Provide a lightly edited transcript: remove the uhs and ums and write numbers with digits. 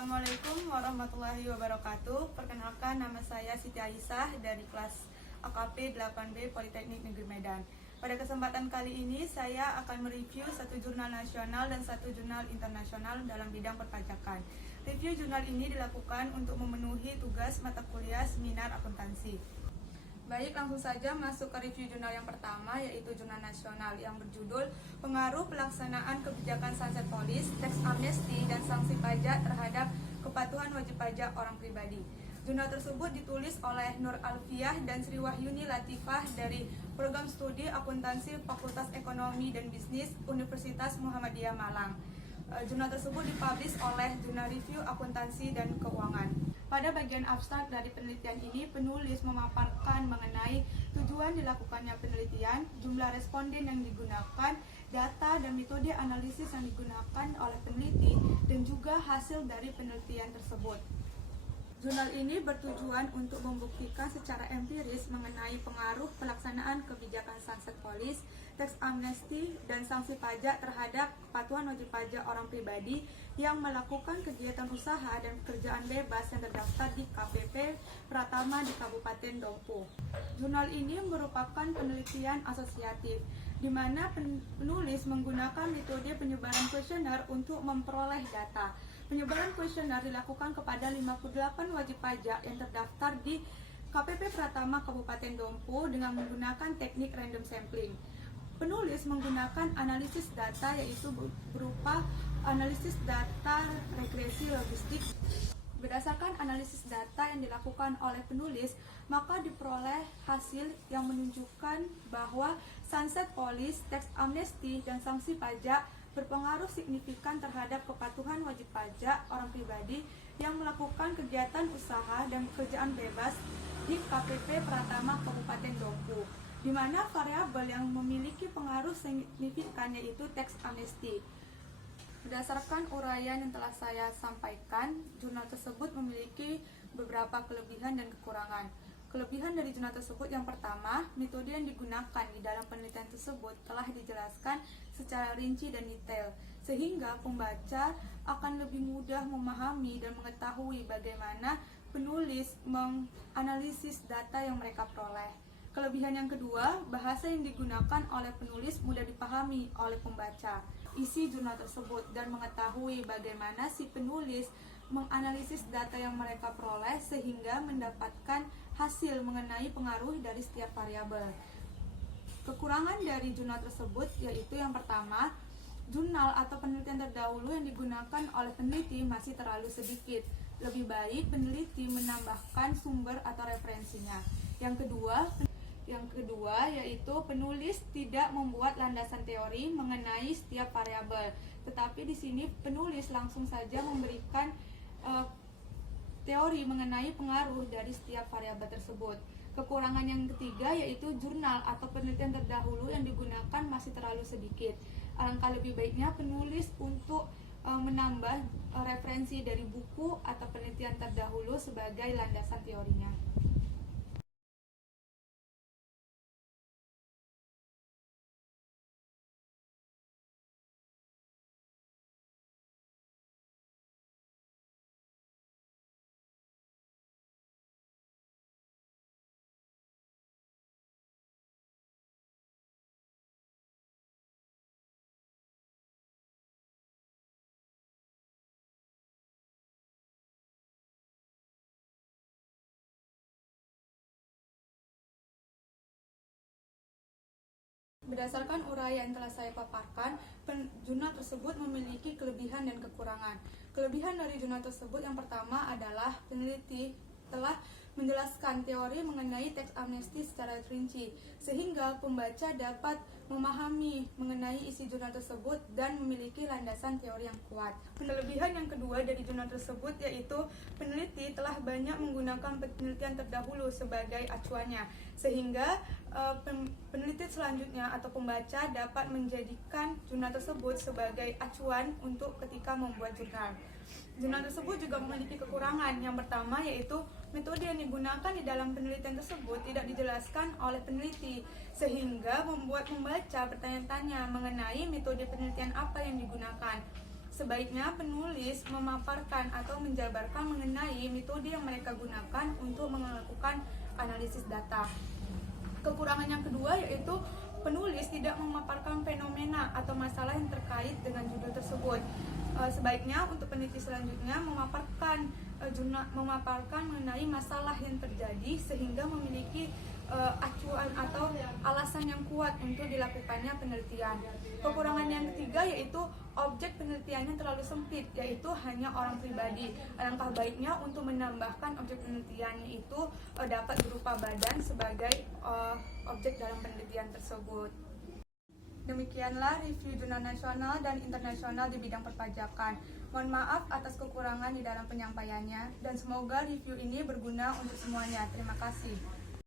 Assalamualaikum warahmatullahi wabarakatuh. Perkenalkan, nama saya Siti Aisyah dari kelas AKP 8B Politeknik Negeri Medan. Pada kesempatan kali ini saya akan mereview satu jurnal nasional dan satu jurnal internasional dalam bidang perpajakan. Review jurnal ini dilakukan untuk memenuhi tugas mata kuliah seminar akuntansi. Baik, langsung saja masuk ke review jurnal yang pertama, yaitu jurnal nasional yang berjudul Pengaruh Pelaksanaan Kebijakan Sunset Policy, Tax Amnesty, dan Sanksi Pajak Terhadap Kepatuhan Wajib Pajak Orang Pribadi. Jurnal tersebut ditulis oleh Nur Alfiah dan Sri Wahyuni Latifah dari Program Studi Akuntansi Fakultas Ekonomi dan Bisnis Universitas Muhammadiyah Malang. Jurnal tersebut dipublish oleh Jurnal Review Akuntansi dan Keuangan. Pada bagian abstrak dari penelitian ini, penulis memaparkan mengenai tujuan dilakukannya penelitian, jumlah responden yang digunakan, data dan metode analisis yang digunakan oleh peneliti, dan juga hasil dari penelitian tersebut. Jurnal ini bertujuan untuk membuktikan secara empiris mengenai pengaruh pelaksanaan kebijakan Sunset Policy, Tax Amnesty, dan sanksi pajak terhadap kepatuhan wajib pajak orang pribadi yang melakukan kegiatan usaha dan pekerjaan bebas yang terdaftar di KPP Pratama di Kabupaten Dompu. Jurnal ini merupakan penelitian asosiatif, di mana penulis menggunakan metode penyebaran kuesioner untuk memperoleh data. Penyebaran kuesioner dilakukan kepada 58 wajib pajak yang terdaftar di KPP Pratama Kabupaten Dompu dengan menggunakan teknik random sampling. Penulis menggunakan analisis data, yaitu berupa analisis data regresi logistik. Berdasarkan analisis data yang dilakukan oleh penulis, maka diperoleh hasil yang menunjukkan bahwa Sunset Policy, Tax Amnesty, dan sanksi pajak berpengaruh signifikan terhadap kepatuhan wajib pajak orang pribadi yang melakukan kegiatan usaha dan pekerjaan bebas di KPP Pratama Kabupaten Dompu, di mana variabel yang memiliki pengaruh signifikan yaitu tax amnesty. Berdasarkan uraian yang telah saya sampaikan, jurnal tersebut memiliki beberapa kelebihan dan kekurangan. Kelebihan dari jurnal tersebut yang pertama, metode yang digunakan di dalam penelitian tersebut telah dijelaskan secara rinci dan detail, sehingga pembaca akan lebih mudah memahami dan mengetahui bagaimana penulis menganalisis data yang mereka peroleh. Kelebihan yang kedua, bahasa yang digunakan oleh penulis mudah dipahami oleh pembaca isi jurnal tersebut dan mengetahui bagaimana si penulis menganalisis data yang mereka peroleh sehingga mendapatkan hasil mengenai pengaruh dari setiap variabel. Kekurangan dari jurnal tersebut yaitu yang pertama, jurnal atau penelitian terdahulu yang digunakan oleh peneliti masih terlalu sedikit. Lebih baik peneliti menambahkan sumber atau referensinya. Yang kedua yaitu penulis tidak membuat landasan teori mengenai setiap variabel, tetapi di sini penulis langsung saja memberikan teori mengenai pengaruh dari setiap variabel tersebut. Kekurangan yang ketiga yaitu jurnal atau penelitian terdahulu yang digunakan masih terlalu sedikit. Alangkah lebih baiknya penulis untuk menambah referensi dari buku atau penelitian terdahulu sebagai landasan teorinya. Berdasarkan uraian yang telah saya paparkan, jurnal tersebut memiliki kelebihan dan kekurangan. Kelebihan dari jurnal tersebut yang pertama adalah peneliti telah menjelaskan teori mengenai tax amnesty secara rinci, sehingga pembaca dapat memahami mengenai isi jurnal tersebut dan memiliki landasan teori yang kuat. Kelebihan yang kedua dari jurnal tersebut yaitu peneliti telah banyak menggunakan penelitian terdahulu sebagai acuannya, sehingga peneliti selanjutnya atau pembaca dapat menjadikan jurnal tersebut sebagai acuan untuk ketika membuat jurnal. Jurnal tersebut juga memiliki kekurangan. Yang pertama yaitu metode yang digunakan di dalam penelitian tersebut tidak dijelaskan oleh peneliti, sehingga membuat pembaca bertanya-tanya mengenai metode penelitian apa yang digunakan. sebaiknya penulis memaparkan atau menjabarkan mengenai metode yang mereka gunakan untuk melakukan analisis data. Kekurangan yang kedua yaitu penulis tidak memaparkan fenomena atau masalah yang terkait dengan judul tersebut. Sebaiknya untuk peneliti selanjutnya memaparkan mengenai masalah yang terjadi sehingga memiliki acuan atau alasan yang kuat untuk dilakukannya penelitian. Kekurangan yang ketiga yaitu objek penelitiannya terlalu sempit, yaitu hanya orang pribadi. Alangkah baiknya untuk menambahkan objek penelitiannya itu dapat berupa badan sebagai objek dalam penelitian tersebut. Demikianlah review jurnal nasional dan internasional di bidang perpajakan. Mohon maaf atas kekurangan di dalam penyampaiannya dan semoga review ini berguna untuk semuanya. Terima kasih.